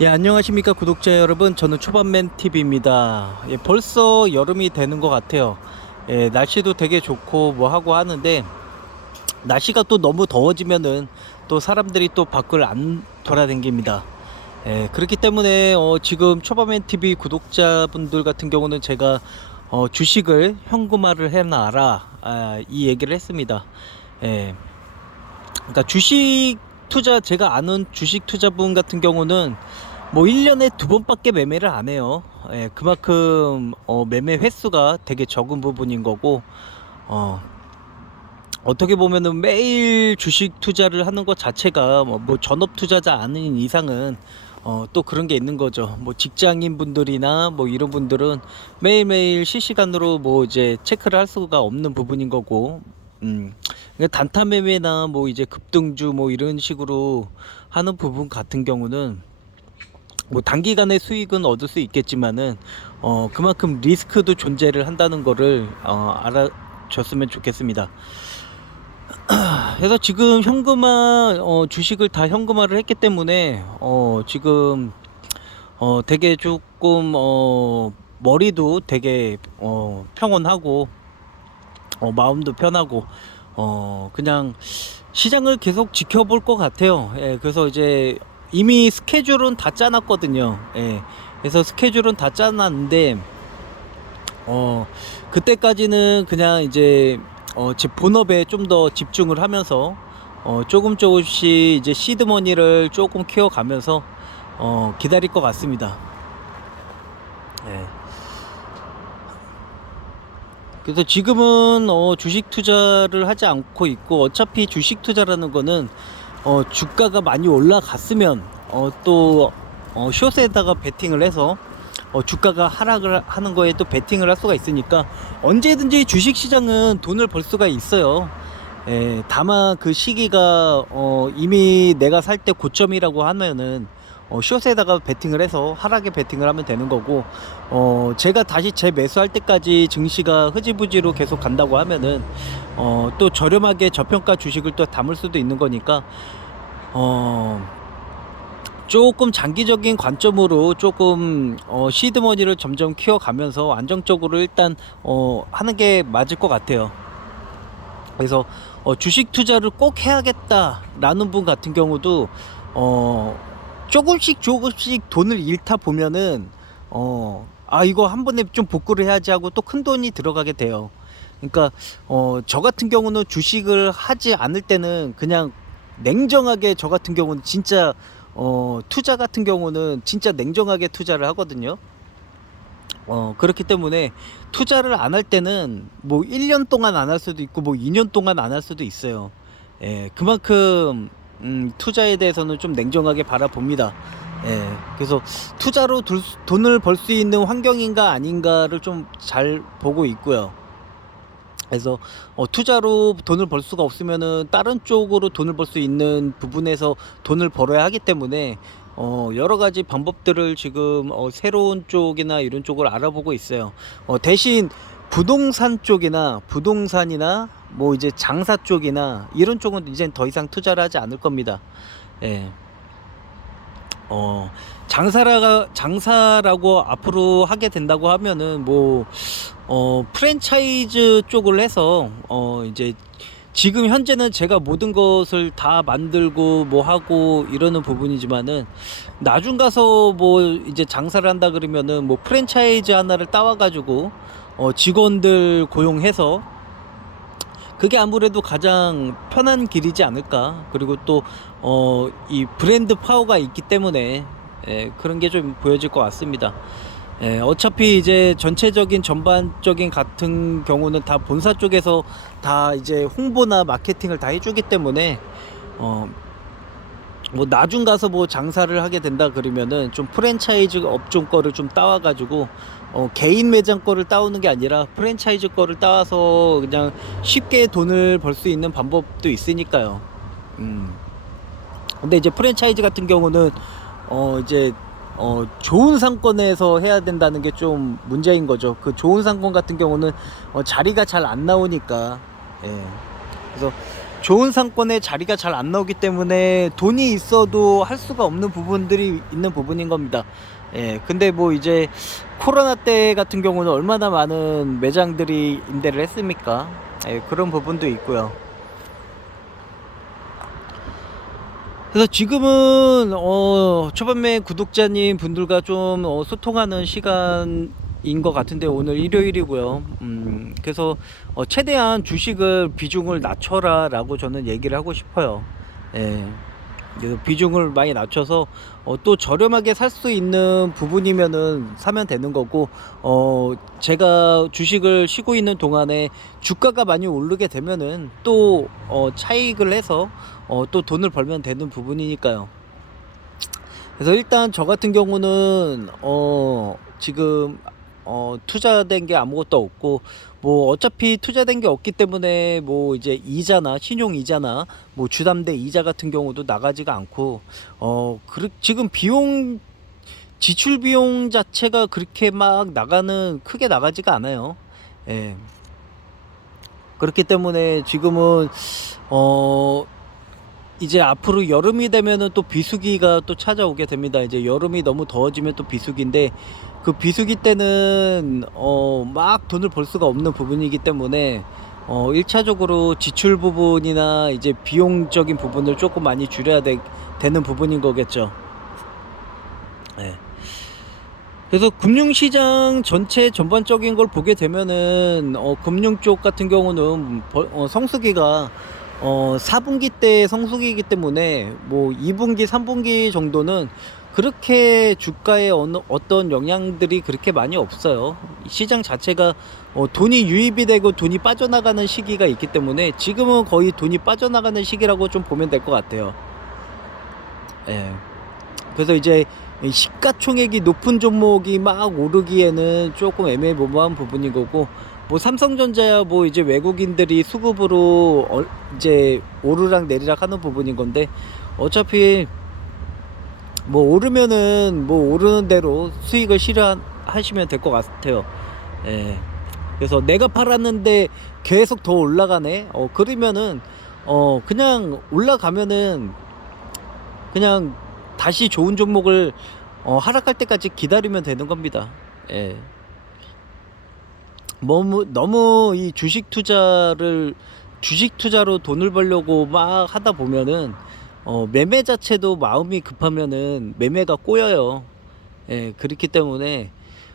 예, 안녕하십니까 구독자 여러분. 저는 초반맨TV입니다. 예, 벌써 여름이 되는 것 같아요. 예, 날씨도 되게 좋고 뭐 하고 하는데, 날씨가 또 너무 더워지면은 또 사람들이 또 밖을 안 돌아다닙니다. 예, 그렇기 때문에 지금 초반맨TV 구독자분들 같은 경우는 제가 주식을 현금화를 해놔라, 이 얘기를 했습니다. 예, 그러니까 주식 투자, 제가 아는 주식 투자분 같은 경우는 뭐 1년에 두 번밖에 매매를 안 해요. 예, 그만큼 매매 횟수가 되게 적은 부분인 거고, 어, 어떻게 보면은 매일 주식 투자를 하는 것 자체가 뭐 전업 투자자 아닌 이상은 또 그런 게 있는 거죠. 뭐 직장인 분들이나 뭐 이런 분들은 매일매일 실시간으로 뭐 이제 체크를 할 수가 없는 부분인 거고, 그러니까 단타 매매나 뭐 이제 급등주 뭐 이런 식으로 하는 부분 같은 경우는 뭐 단기간의 수익은 얻을 수 있겠지만은 그만큼 리스크도 존재를 한다는 거를 알아줬으면 좋겠습니다. 그래서 지금 현금화, 주식을 다 현금화를 했기 때문에 지금 되게 조금 머리도 되게 평온하고 마음도 편하고 그냥 시장을 계속 지켜볼 것 같아요. 예, 그래서 이제 이미 스케줄은 다 짜놨거든요. 예, 그래서 스케줄은 다 짜놨는데 그때까지는 그냥 이제 제 본업에 좀 더 집중을 하면서 조금 조금씩 이제 시드머니를 조금 키워가면서 기다릴 것 같습니다. 예. 그래서 지금은 주식 투자를 하지 않고 있고, 어차피 주식 투자라는 거는 주가가 많이 올라갔으면 또 숏에다가 베팅을 해서 주가가 하락을 하는 거에 또 베팅을 할 수가 있으니까 언제든지 주식 시장은 돈을 벌 수가 있어요. 예, 다만 그 시기가 이미 내가 살 때 고점이라고 하면은 숏에다가 베팅을 해서 하락에 베팅을 하면 되는 거고, 제가 다시 재매수할 때까지 증시가 흐지부지로 계속 간다고 하면은 또 저렴하게 저평가 주식을 또 담을 수도 있는 거니까 어 조금 장기적인 관점으로 조금 시드머니를 점점 키워가면서 안정적으로 일단 하는 게 맞을 것 같아요. 그래서 주식 투자를 꼭 해야겠다라는 분 같은 경우도 조금씩 조금씩 돈을 잃다 보면은 이거 한 번에 좀 복구를 해야지 하고 또 큰 돈이 들어가게 돼요. 그러니까 저 같은 경우는 주식을 하지 않을 때는 그냥 냉정하게, 저 같은 경우는 진짜 투자 같은 경우는 진짜 냉정하게 투자를 하거든요. 그렇기 때문에 투자를 안 할 때는 뭐 1년 동안 안 할 수도 있고 뭐 2년 동안 안 할 수도 있어요. 예, 그만큼 투자에 대해서는 좀 냉정하게 바라봅니다. 예, 그래서 투자로 돈을 벌 수 있는 환경인가 아닌가를 좀 잘 보고 있고요. 그래서 투자로 돈을 벌 수가 없으면은 다른 쪽으로 돈을 벌 수 있는 부분에서 돈을 벌어야 하기 때문에 여러 가지 방법들을 지금 새로운 쪽이나 이런 쪽을 알아보고 있어요. 대신 부동산 쪽이나 부동산이나 뭐 이제 장사 쪽이나 이런 쪽은 이제 더 이상 투자를 하지 않을 겁니다. 예. 장사라고 앞으로 하게 된다고 하면은 뭐 프랜차이즈 쪽을 해서 이제 지금 현재는 제가 모든 것을 다 만들고 뭐 하고 이러는 부분이지만은 나중 가서 뭐 이제 장사를 한다 그러면은 뭐 프랜차이즈 하나를 따와 가지고 직원들 고용해서, 그게 아무래도 가장 편한 길이지 않을까. 그리고 또 이 브랜드 파워가 있기 때문에 그런 게 좀 보여질 것 같습니다. 어차피 이제 전체적인 전반적인 같은 경우는 다 본사 쪽에서 다 이제 홍보나 마케팅을 다 해주기 때문에 어, 뭐 나중 가서 뭐 장사를 하게 된다 그러면은 좀 프랜차이즈 업종 거를 좀 따와가지고 개인 매장 거를 따오는 게 아니라 프랜차이즈 거를 따와서 그냥 쉽게 돈을 벌 수 있는 방법도 있으니까요. 음. 근데 이제 프랜차이즈 같은 경우는 이제 좋은 상권에서 해야 된다는 게 좀 문제인 거죠. 그 좋은 상권 같은 경우는 자리가 잘 안 나오니까. 예. 그래서 좋은 상권에 자리가 잘 안 나오기 때문에 돈이 있어도 할 수가 없는 부분들이 있는 부분인 겁니다. 예, 근데 뭐 이제 코로나 때 같은 경우는 얼마나 많은 매장들이 임대를 했습니까? 예, 그런 부분도 있고요. 그래서 지금은 초반매 구독자님 분들과 좀 소통하는 시간인 것 같은데, 오늘 일요일이고요. 그래서 최대한 주식을 비중을 낮춰라 라고 저는 얘기를 하고 싶어요. 예. 그래서 비중을 많이 낮춰서 또 저렴하게 살 수 있는 부분이면은 사면 되는 거고, 제가 주식을 쉬고 있는 동안에 주가가 많이 오르게 되면은 또 차익을 해서 또 돈을 벌면 되는 부분이니까요. 그래서 일단 저 같은 경우는 지금 투자된 게 아무것도 없고, 뭐 어차피 투자된 게 없기 때문에 뭐 이제 이자나 신용 이자나 뭐 주담대 이자 같은 경우도 나가지가 않고, 지금 비용, 지출 비용 자체가 그렇게 막 크게 나가지가 않아요. 예. 그렇기 때문에 지금은 어 이제 앞으로 여름이 되면은 또 비수기가 또 찾아오게 됩니다. 이제 여름이 너무 더워지면 또 비수기인데, 그 비수기 때는 막 돈을 벌 수가 없는 부분이기 때문에 1차적으로 지출 부분이나 이제 비용적인 부분을 조금 많이 줄여야 되는 부분인 거겠죠. 네. 그래서 금융시장 전체 전반적인 걸 보게 되면은 금융 쪽 같은 경우는 성수기가 4분기 때 성수기이기 때문에 뭐 2분기 3분기 정도는 그렇게 주가에 어떤 영향들이 그렇게 많이 없어요. 시장 자체가 돈이 유입이 되고 돈이 빠져나가는 시기가 있기 때문에 지금은 거의 돈이 빠져나가는 시기라고 좀 보면 될 것 같아요. 예. 그래서 이제 시가총액이 높은 종목이 막 오르기에는 조금 애매모호한 부분인 거고, 뭐 삼성전자야 뭐 이제 외국인들이 수급으로 이제 오르락 내리락 하는 부분인 건데, 어차피 뭐 오르면은 뭐 오르는 대로 수익을 실현하시면 될 것 같아요. 예. 그래서 내가 팔았는데 계속 더 올라가네. 그러면은 그냥 올라가면은 그냥 다시 좋은 종목을 하락할 때까지 기다리면 되는 겁니다. 예. 너무 이 주식 투자로 돈을 벌려고 막 하다 보면은 매매 자체도 마음이 급하면은 매매가 꼬여요. 예, 그렇기 때문에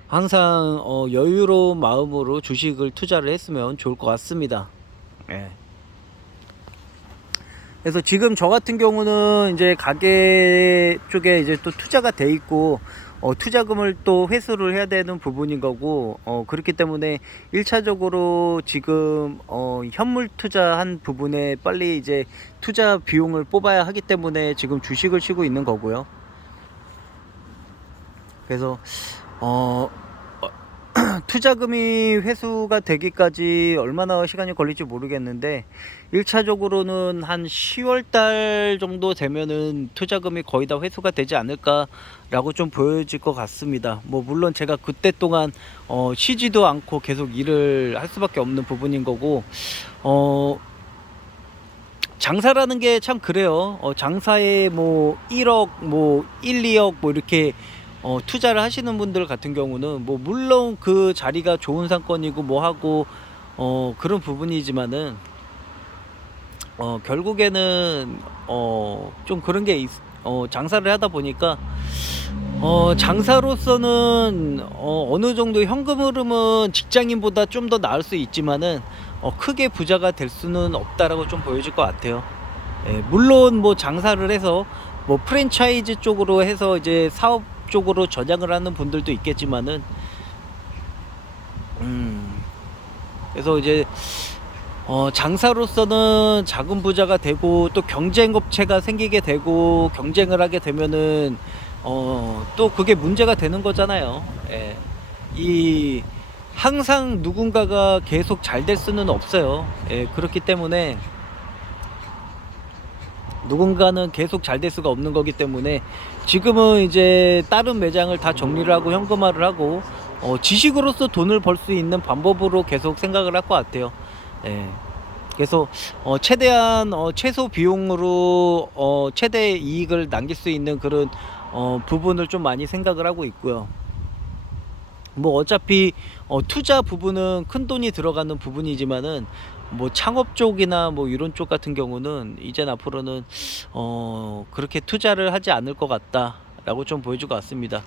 항상 여유로운 마음으로 주식을 투자를 했으면 좋을 것 같습니다. 예. 그래서 지금 저 같은 경우는 이제 가게 쪽에 이제 또 투자가 돼 있고, 투자금을 또 회수를 해야 되는 부분인 거고, 그렇기 때문에 1차적으로 지금 현물 투자한 부분에 빨리 이제 투자 비용을 뽑아야 하기 때문에 지금 주식을 쉬고 있는 거고요. 그래서 투자금이 회수가 되기까지 얼마나 시간이 걸릴지 모르겠는데, 1차적으로는 한 10월달 정도 되면은 투자금이 거의 다 회수가 되지 않을까 라고 좀 보여질 것 같습니다. 뭐 물론 제가 그때 동안 쉬지도 않고 계속 일을 할 수밖에 없는 부분인 거고, 장사라는 게 참 그래요. 장사에 뭐 1억 뭐 1, 2억 뭐 이렇게 투자를 하시는 분들 같은 경우는 뭐 물론 그 자리가 좋은 상권이고 뭐 하고 그런 부분이지만은 결국에는 좀 그런 게 장사를 하다 보니까 장사로서는 어느 정도 현금 흐름은 직장인보다 좀 더 나을 수 있지만은 크게 부자가 될 수는 없다라고 좀 보여질 것 같아요. 예, 물론 뭐 장사를 해서 뭐 프랜차이즈 쪽으로 해서 이제 사업 쪽으로 전향을 하는 분들도 있겠지만은 그래서 이제 장사로서는 작은 부자가 되고 또 경쟁업체가 생기게 되고 경쟁을 하게 되면은 또 그게 문제가 되는 거잖아요. 예. 항상 누군가가 계속 잘 될 수는 없어요. 예, 그렇기 때문에 누군가는 계속 잘 될 수가 없는 거기 때문에 지금은 이제 다른 매장을 다 정리를 하고 현금화를 하고 지식으로서 돈을 벌 수 있는 방법으로 계속 생각을 할 것 같아요. 예. 그래서 최대한 최소 비용으로 최대 이익을 남길 수 있는 그런 부분을 좀 많이 생각을 하고 있고요. 뭐 어차피 투자 부분은 큰 돈이 들어가는 부분이지만은 뭐 창업 쪽이나 뭐 이런 쪽 같은 경우는 이젠 앞으로는 그렇게 투자를 하지 않을 것 같다라고 좀 보여줄 것 같습니다.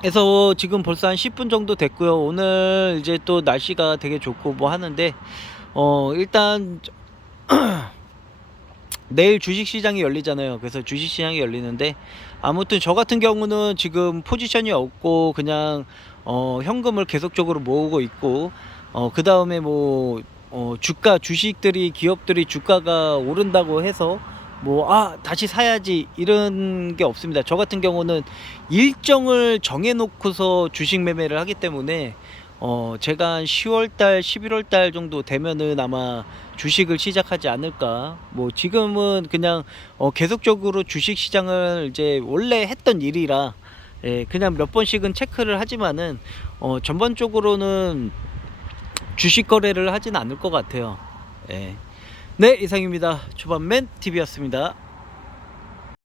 그래서 지금 벌써 한 10분 정도 됐고요. 오늘 이제 또 날씨가 되게 좋고 뭐 하는데 일단 내일 주식시장이 열리잖아요. 그래서 주식시장이 열리는데 아무튼 저 같은 경우는 지금 포지션이 없고 그냥 현금을 계속적으로 모으고 있고 그 다음에 뭐 주가 주식들이 기업들이 주가가 오른다고 해서 뭐 다시 사야지 이런 게 없습니다. 저 같은 경우는 일정을 정해 놓고서 주식 매매를 하기 때문에 제가 한 10월달 11월달 정도 되면은 아마 주식을 시작하지 않을까. 뭐 지금은 그냥 계속적으로 주식 시장을 이제 원래 했던 일이라 그냥 몇 번씩은 체크를 하지만은 전반적으로는 주식 거래를 하진 않을 것 같아요. 예. 네, 이상입니다. 초반맨 TV였습니다.